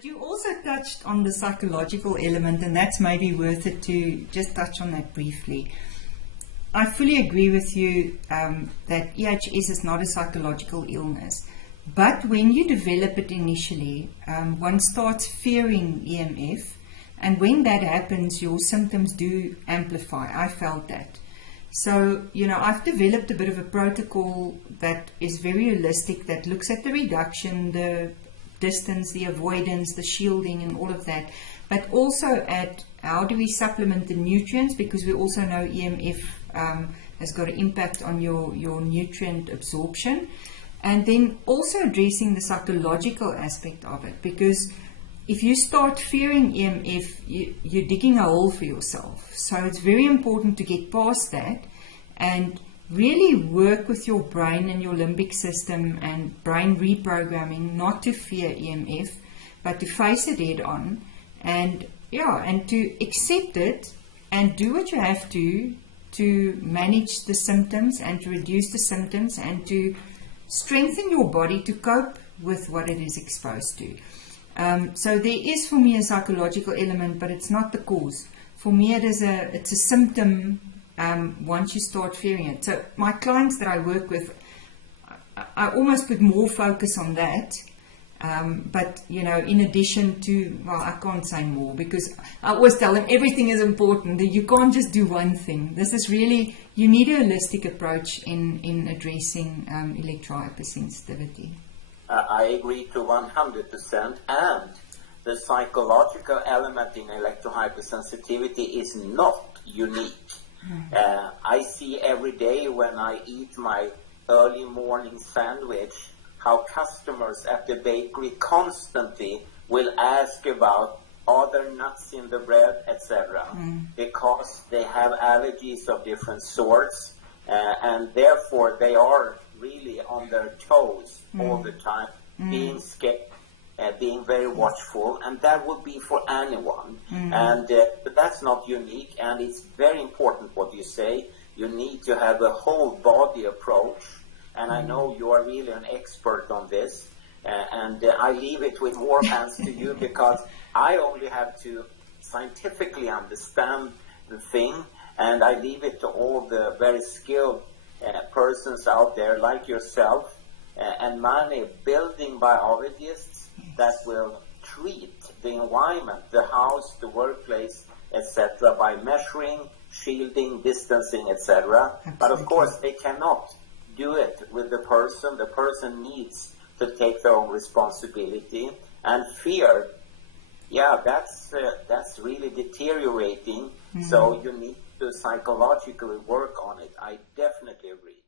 But you also touched on the psychological element, and that's maybe worth it to just touch on that briefly. I fully agree with you that EHS is not a psychological illness. But when you develop it initially, one starts fearing EMF, and when that happens, your symptoms do amplify. I felt that. So, I've developed a bit of a protocol that is very holistic, that looks at the reduction, the distance, the avoidance, the shielding, and all of that, but also at how do we supplement the nutrients, because we also know EMF has got an impact on your nutrient absorption. And then also addressing the psychological aspect of it, because if you start fearing EMF, you're digging a hole for yourself. So it's very important to get past that and really work with your brain and your limbic system and brain reprogramming, not to fear EMF, but to face it head on and to accept it and do what you have to manage the symptoms and to reduce the symptoms and to strengthen your body to cope with what it is exposed to. So there is for me a psychological element, but it's not the cause. For me it's a symptom once you start fearing it. So my clients that I work with, I almost put more focus on that. But in addition to, well, I can't say more, because I always tell them everything is important. You can't just do one thing. This is really, you need a holistic approach in addressing electrohypersensitivity. I agree to 100%, and the psychological element in electrohypersensitivity is not unique. I see every day when I eat my early morning sandwich how customers at the bakery constantly will ask about are there nuts in the bread, etc. Because they have allergies of different sorts, and therefore they are really on their toes all the time, being scared, being very watchful, and that would be for anyone. And but that's not unique, and it's very important what you say. You need to have a whole body approach, and I know you are really an expert on this, and I leave it with more hands to you, because I only have to scientifically understand the thing, and I leave it to all the very skilled persons out there like yourself and many building biologists that will treat the environment, the house, the workplace, etc. by measuring, shielding, distancing, etc. But of course they cannot do it with the person. The person needs to take their own responsibility, and fear, that's really deteriorating. So you need to psychologically work on it. I definitely agree.